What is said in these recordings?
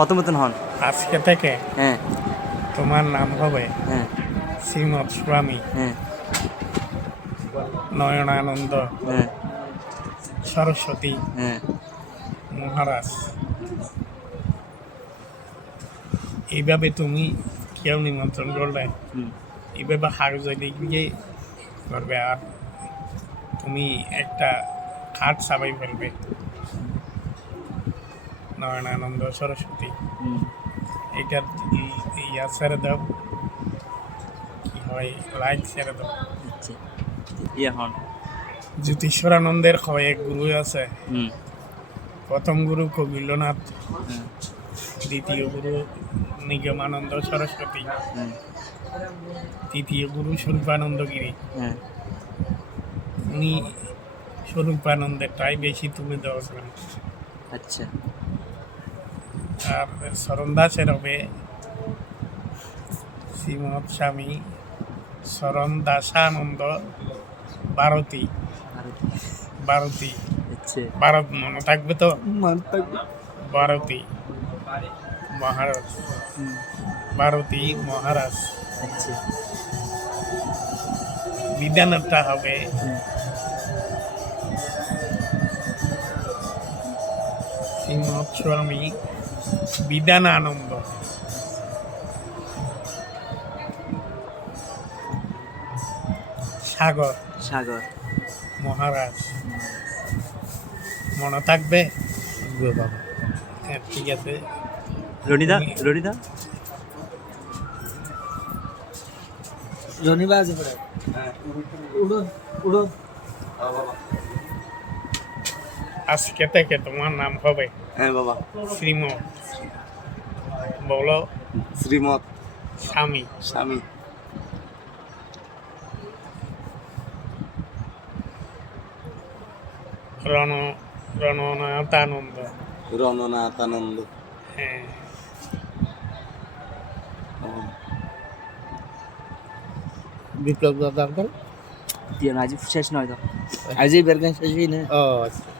প্রথমতন হন। আজকে থেকে হ্যাঁ তোমার নাম হবে হ্যাঁ শ্রীমৎ স্বামী হ্যাঁ নয়নানন্দ হ্যাঁ সরস্বতী হ্যাঁ মহারাজ। এইভাবে তুমি কেউ নিমন্ত্রণ করলে হুম এইভাবে হার যদি গিয়ে করবে, আর তুমি একটা খাট সাবাই ফেলবে নয়নানন্দ সরস্বতী। হুম এইটার ইয়া ছেড়ে দাও, কি হয়, লাইক ছেড়ে দাও। আচ্ছা ইয়ে হন। জ্যোতিষ্বরানন্দের কয়েক গুরু আছে। হুম প্রথম গুরু কপিলনাথ, হ্যাঁ দ্বিতীয় গুরু নিগমানন্দ সরস্বতী, হ্যাঁ তৃতীয় গুরু স্বরূপানন্দ গিরি। হ্যাঁ উনি স্বরূপানন্দেরটাই বেশি তুলে ধরবেন। আচ্ছা আর শরণ দাসের হবে শ্রীমৎ স্বামী শরণ দাসানন্দ ভারতী। ভারতী আচ্ছা ভারত মনে থাকবে তো, মানতাম। ভারতী মহারাজ, হুম ভারতী মহারাজ। আচ্ছা বিধানটা হবে হ্যাঁ শ্রীমৎ স্বামী বিধানানন্দ। সাগর সাগর মহারাজ মনে থাকবে। বাবা। হ্যাঁ, ঠিক আছে। রনিদা রনিদা রনি বাজে পড়ে উড়ো উড়ো আজকে থেকে তোমার নাম হবে হ্যাঁ বাবা শ্রীমৎ, বলো শ্রীমৎ স্বামী স্বামী রণ রণনাথানন্দ। রণনাথানন্দ। হ্যাঁ, বিপ্লব দাদার দিয়ে না আজ শেষ নয় তো। আজই বের গান শেষই না। ও আচ্ছা।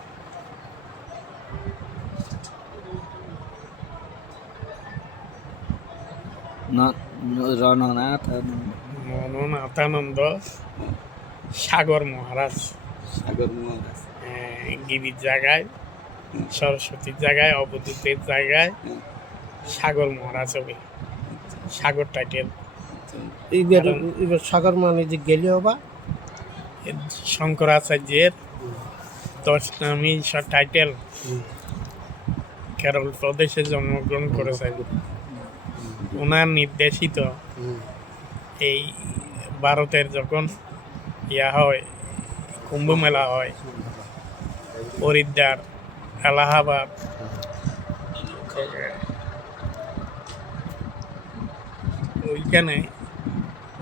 রণনাথ রণনাথানন্দ সাগর মহারাজ। সাগর মহারাজ। গিরির জায়গায়, সরস্বতীর জায়গায়, অবধূতের জায়গায় সাগর মহারাজ হবে। সাগর টাইটেল। এবার সাগর মানে যে গেলে হবা শঙ্করাচার্যের 10 নামী টাইটেল। কেরল প্রদেশে জন্মগ্রহণ করেছেন। ওনার নির্দেশিত এই ভারতের যখন ইয়া হয়, কুম্ভ মেলা হয়, হরিদ্বার, এলাহাবাদ, ওইখানে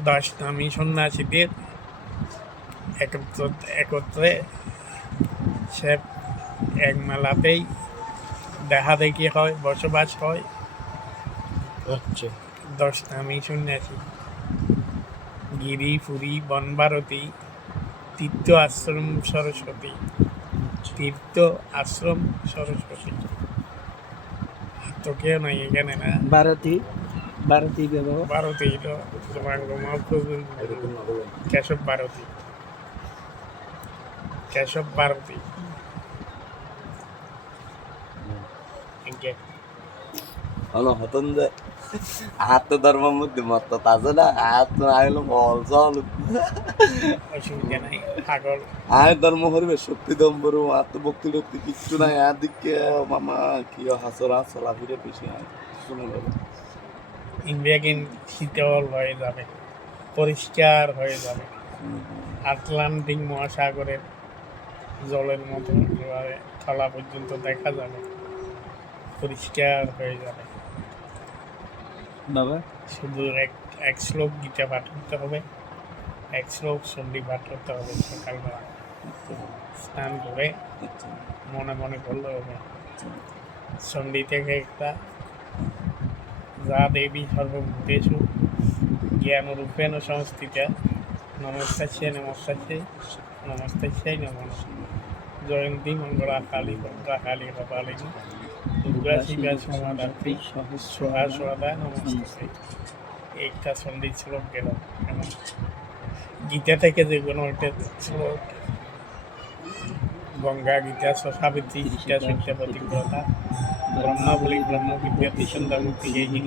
10 নামী সন্ন্যাসীদের একত্রে সে এক মেলাতেই দেখা দেখি হয়, বসবাস হয়। আচ্ছা 10 নামী সন্ন্যাসী, গিরি পুরী বনভারতী, তীর্থ আশ্রম সরস্বতী, তীর্থ আশ্রম সরস্বতী। আর তো কেউ নাই এখানে না। ভারতী ভারতী বাবা ভারতী তো তোমার কেশব ভারতী, কেশব ভারতী। হলো হতন যে আত্ম ধর্মের মধ্যে মত আছে না, আত্ম আইলো বল চল অসুবিধা নাই। পাগল আয় ধর্ম করিবে শক্তি দম্বর আত্মভক্তি ভক্তি কিচ্ছু নাই। আদিকে মামা কি হাসরা চলা ফিরে বেশি হয় শুনে বলো ইন্ডিয়াকে শীতল হয়ে যাবে, পরিষ্কার হয়ে যাবে। আটলান্টিক মহাসাগরের জলের মতো একেবারে তলা পর্যন্ত দেখা যাবে, পরিষ্কার হয়ে যাবে। বাবা শুধু এক শ্লোক গীতা পাঠ করতে হবে, এক শ্লোক চণ্ডী পাঠ করতে হবে সকালবেলা স্নান করে। মনে মনে করলে হবে চণ্ডী থেকে একটা যা দেবী সর্বভূতেষু জ্ঞানরূপেণ সংস্থিতা নমস্তাস্যৈ নমস্তাস্যৈ নমস্তাস্যৈ নমো নমঃ। জয়ন্তী মঙ্গলা কালী ভদ্রা কালী কপালিনী দুর্গা শিবা সমাধাত্রী সোহা সোহাদা নমস্তে। একটা সন্ধি শ্লোক গেল। গীতা থেকে যে কোনো একটা শ্লোক, গঙ্গা গীতা সাবিত্রী গীতা সত্য প্রতিব্রতা ব্রহ্মাবলী ব্রহ্ম বিদ্যা তিসন্দামুক্তি গিরি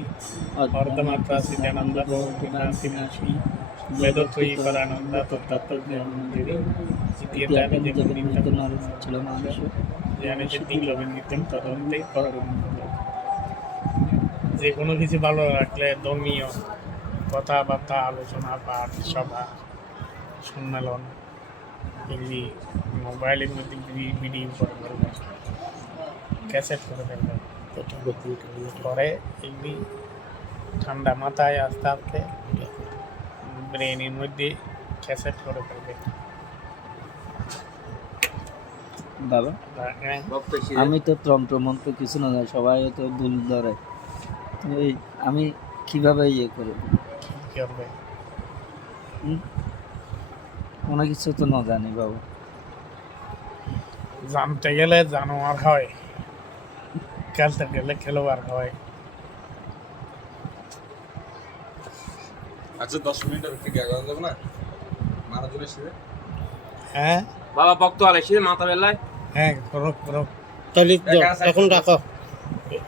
অর্ধমাত্রা সিদ্ধানন্দ ভক্তি নাশী বেদত্রয়ী পরানন্দ তত্ত্বজ্ঞানমন্দিরে ইতিহাস ছিল মানুষ জানে যে তিন লোকের নিত্যম তদন্তে যে কোনো কিছু ভালো রাখলে ধর্মীয় কথাবার্তা আলোচনা পাঠ সভা সম্মেলন এগুলি মোবাইলের মধ্যে ভিডিও করে ফেলবে, ক্যাসেট করে ফেলবে, পরে এগুলি ঠান্ডা মাথায় আস্তে আস্তে ব্রেনের মধ্যে ক্যাসেট করে ফেলবে। বাবা হ্যাঁ, আমি তো তন্ত্র মন্ত্র কিছু না জানি, সবাই তো দুল ধরে, এই আমি কিভাবে ইয়ে করব? কি করবে? কোনো কিছু তো না জানি বাবা। জানতে গেলে জানোয়ার হয়, খেলতে গেলে খেলোয়াড় হয়। আচ্ছা 10 মিনিটের থেকে আগে যাবে না মারা জন্য এসে হ্যাঁ বাবা বক্ত আলাইছে মাথা বেলায় হ্যাঁ, করো করো। তাহলে এখন রাখো।